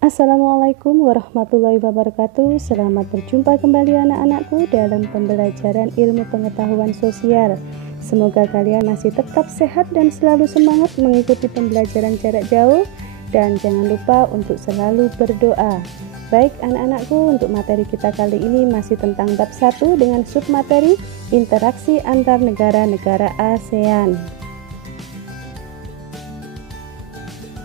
Assalamualaikum warahmatullahi wabarakatuh. Selamat berjumpa kembali anak-anakku dalam pembelajaran ilmu pengetahuan sosial. Semoga kalian masih tetap sehat dan selalu semangat mengikuti pembelajaran jarak jauh. Dan jangan lupa untuk selalu berdoa. Baik anak-anakku, untuk materi kita kali ini masih tentang bab 1 dengan submateri interaksi antar negara-negara ASEAN.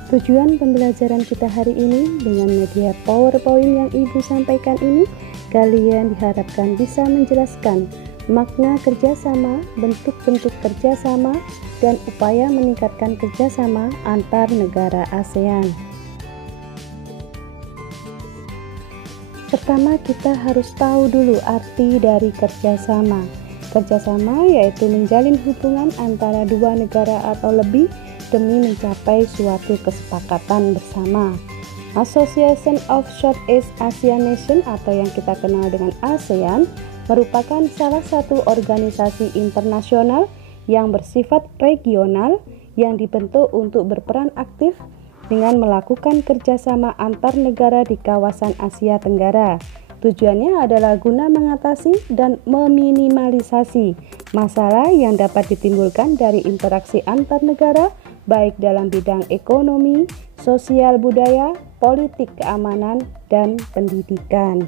Tujuan pembelajaran kita hari ini dengan media PowerPoint yang Ibu sampaikan ini, kalian diharapkan bisa menjelaskan makna kerjasama, bentuk-bentuk kerjasama, dan upaya meningkatkan kerjasama antar negara ASEAN. Pertama, kita harus tahu dulu arti dari kerjasama. Kerjasama yaitu menjalin hubungan antara dua negara atau lebih demi mencapai suatu kesepakatan bersama. Association of Southeast Asian Nations atau yang kita kenal dengan ASEAN merupakan salah satu organisasi internasional yang bersifat regional yang dibentuk untuk berperan aktif dengan melakukan kerjasama antar negara di kawasan Asia Tenggara. Tujuannya adalah guna mengatasi dan meminimalisasi masalah yang dapat ditimbulkan dari interaksi antar negara baik dalam bidang ekonomi, sosial budaya, politik keamanan, dan pendidikan.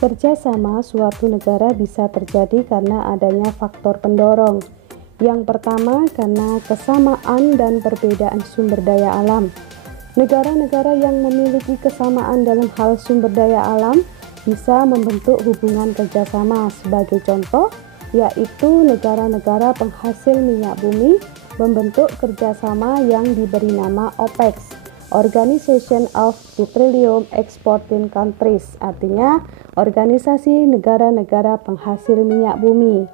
Kerjasama suatu negara bisa terjadi karena adanya faktor pendorong. Yang pertama, karena kesamaan dan perbedaan sumber daya alam. Negara-negara yang memiliki kesamaan dalam hal sumber daya alam bisa membentuk hubungan kerjasama. Sebagai contoh, yaitu negara-negara penghasil minyak bumi membentuk kerjasama yang diberi nama OPEC, Organization of Petroleum Exporting Countries, artinya organisasi negara-negara penghasil minyak bumi.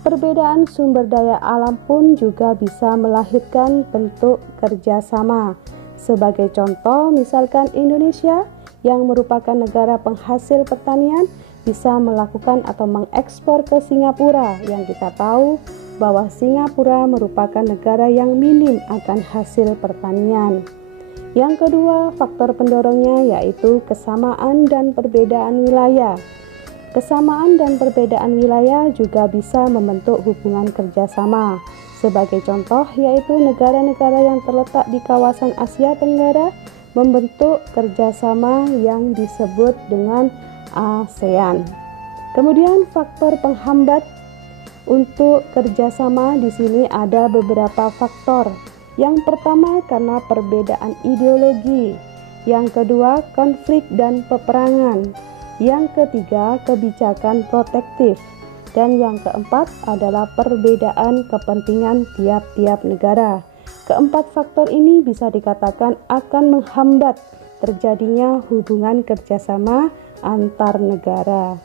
Perbedaan sumber daya alam pun juga bisa melahirkan bentuk kerjasama. Sebagai contoh, misalkan Indonesia yang merupakan negara penghasil pertanian bisa melakukan atau mengekspor ke Singapura, yang kita tahu bahwa Singapura merupakan negara yang minim akan hasil pertanian. Yang kedua, faktor pendorongnya yaitu kesamaan dan perbedaan wilayah. Kesamaan dan perbedaan wilayah juga bisa membentuk hubungan kerjasama. Sebagai contoh, yaitu negara-negara yang terletak di kawasan Asia Tenggara membentuk kerjasama yang disebut dengan ASEAN. Kemudian faktor penghambat untuk kerjasama di sini ada beberapa faktor. Yang pertama karena perbedaan ideologi, yang kedua konflik dan peperangan, yang ketiga kebijakan protektif, dan yang keempat adalah perbedaan kepentingan tiap-tiap negara. Keempat faktor ini bisa dikatakan akan menghambat terjadinya hubungan kerjasama antar negara.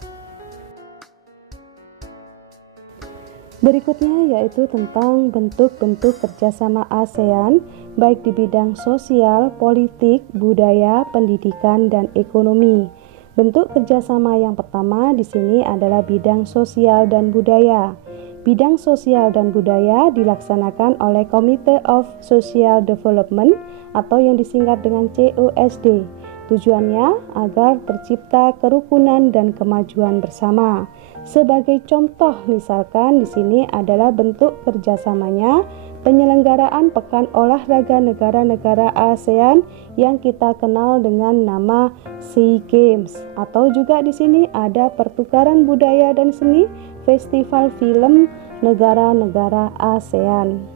Berikutnya yaitu tentang bentuk-bentuk kerjasama ASEAN baik di bidang sosial, politik, budaya, pendidikan, dan ekonomi. Bentuk kerjasama yang pertama di sini adalah bidang sosial dan budaya. Bidang sosial dan budaya dilaksanakan oleh Committee of Social Development atau yang disingkat dengan COSD. Tujuannya agar tercipta kerukunan dan kemajuan bersama. Sebagai contoh, misalkan di sini adalah bentuk kerjasamanya penyelenggaraan Pekan Olahraga Negara-negara ASEAN yang kita kenal dengan nama SEA Games, atau juga di sini ada pertukaran budaya dan seni Festival Film Negara-negara ASEAN.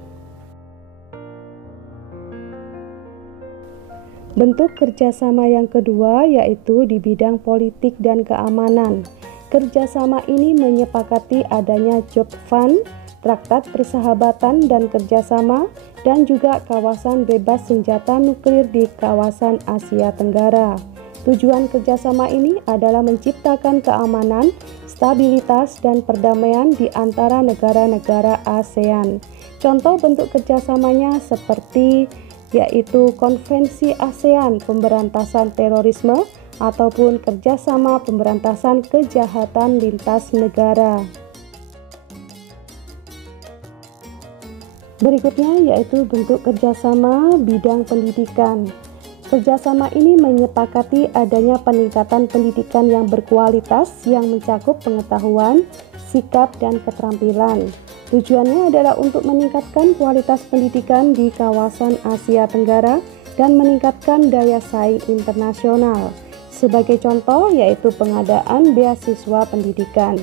Bentuk kerjasama yang kedua yaitu di bidang politik dan keamanan. Kerjasama ini menyepakati adanya Job Fund, Traktat Persahabatan dan Kerjasama, dan juga kawasan bebas senjata nuklir di kawasan Asia Tenggara. Tujuan kerjasama ini adalah menciptakan keamanan, stabilitas, dan perdamaian di antara negara-negara ASEAN. Contoh bentuk kerjasamanya seperti yaitu Konvensi ASEAN Pemberantasan Terorisme ataupun kerjasama pemberantasan kejahatan lintas negara. Berikutnya yaitu bentuk kerjasama bidang pendidikan. Kerjasama ini menyepakati adanya peningkatan pendidikan yang berkualitas yang mencakup pengetahuan, sikap, dan keterampilan. Tujuannya adalah untuk meningkatkan kualitas pendidikan di kawasan Asia Tenggara dan meningkatkan daya saing internasional. Sebagai contoh yaitu pengadaan beasiswa pendidikan.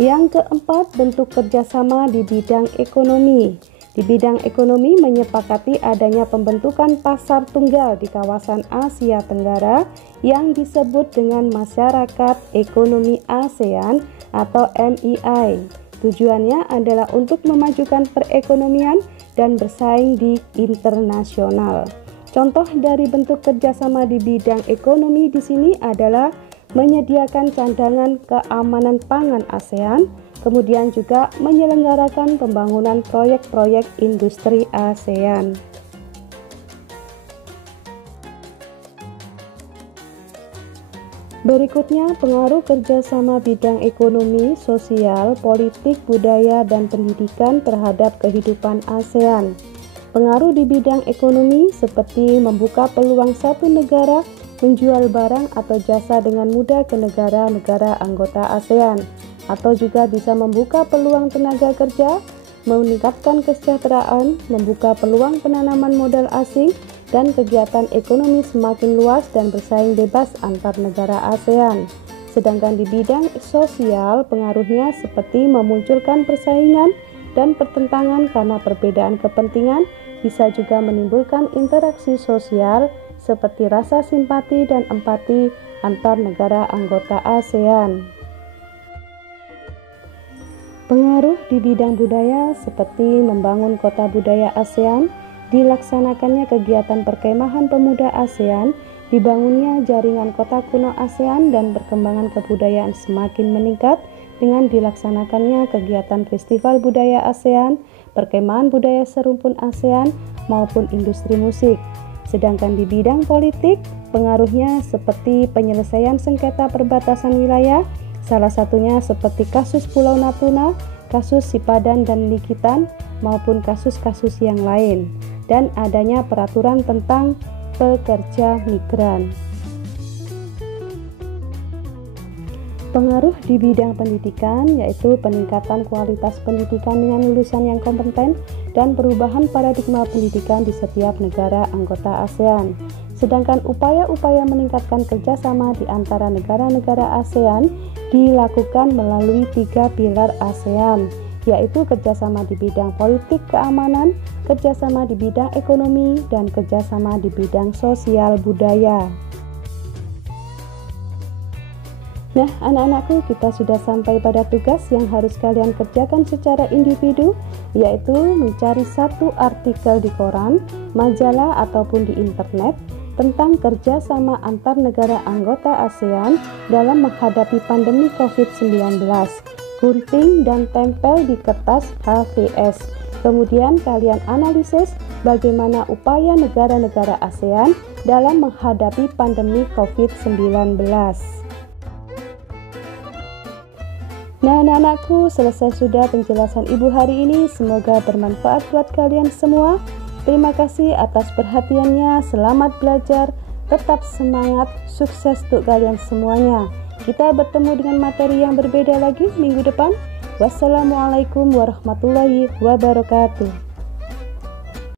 Yang keempat, bentuk kerjasama di bidang ekonomi. Di bidang ekonomi menyepakati adanya pembentukan pasar tunggal di kawasan Asia Tenggara yang disebut dengan Masyarakat Ekonomi ASEAN atau MII. Tujuannya adalah untuk memajukan perekonomian dan bersaing di internasional. Contoh dari bentuk kerjasama di bidang ekonomi di sini adalah menyediakan cadangan keamanan pangan ASEAN, kemudian juga menyelenggarakan pembangunan proyek-proyek industri ASEAN. Berikutnya, pengaruh kerjasama bidang ekonomi, sosial, politik, budaya, dan pendidikan terhadap kehidupan ASEAN. Pengaruh di bidang ekonomi seperti membuka peluang satu negara menjual barang atau jasa dengan mudah ke negara-negara anggota ASEAN, atau juga bisa membuka peluang tenaga kerja, meningkatkan kesejahteraan, membuka peluang penanaman modal asing, dan kegiatan ekonomi semakin luas dan bersaing bebas antar negara ASEAN. Sedangkan di bidang sosial, pengaruhnya seperti memunculkan persaingan dan pertentangan karena perbedaan kepentingan, bisa juga menimbulkan interaksi sosial seperti rasa simpati dan empati antar negara anggota ASEAN. Pengaruh di bidang budaya seperti membangun kota budaya ASEAN, dilaksanakannya kegiatan perkemahan pemuda ASEAN, dibangunnya jaringan kota kuno ASEAN, dan perkembangan kebudayaan semakin meningkat dengan dilaksanakannya kegiatan festival budaya ASEAN, perkemahan budaya serumpun ASEAN, maupun industri musik. Sedangkan di bidang politik, pengaruhnya seperti penyelesaian sengketa perbatasan wilayah, salah satunya seperti kasus Pulau Natuna, kasus Sipadan dan Likitan, maupun kasus-kasus yang lain, dan adanya peraturan tentang pekerja migran. Pengaruh di bidang pendidikan yaitu peningkatan kualitas pendidikan dengan lulusan yang kompeten dan perubahan paradigma pendidikan di setiap negara anggota ASEAN. Sedangkan upaya-upaya meningkatkan kerjasama di antara negara-negara ASEAN dilakukan melalui 3 pilar ASEAN, yaitu kerjasama di bidang politik keamanan, kerjasama di bidang ekonomi, dan kerjasama di bidang sosial budaya. Nah, anak-anakku, kita sudah sampai pada tugas yang harus kalian kerjakan secara individu, yaitu mencari satu artikel di koran, majalah, ataupun di internet tentang kerjasama antar negara anggota ASEAN dalam menghadapi pandemi COVID-19. Gunting dan tempel di kertas HVS. Kemudian kalian analisis bagaimana upaya negara-negara ASEAN dalam menghadapi pandemi COVID-19. Nah, anak-anakku, selesai sudah penjelasan Ibu hari ini. Semoga bermanfaat buat kalian semua. Terima kasih atas perhatiannya. Selamat belajar, tetap semangat, sukses untuk kalian semuanya. Kita bertemu dengan materi yang berbeda lagi minggu depan. Wassalamualaikum warahmatullahi wabarakatuh.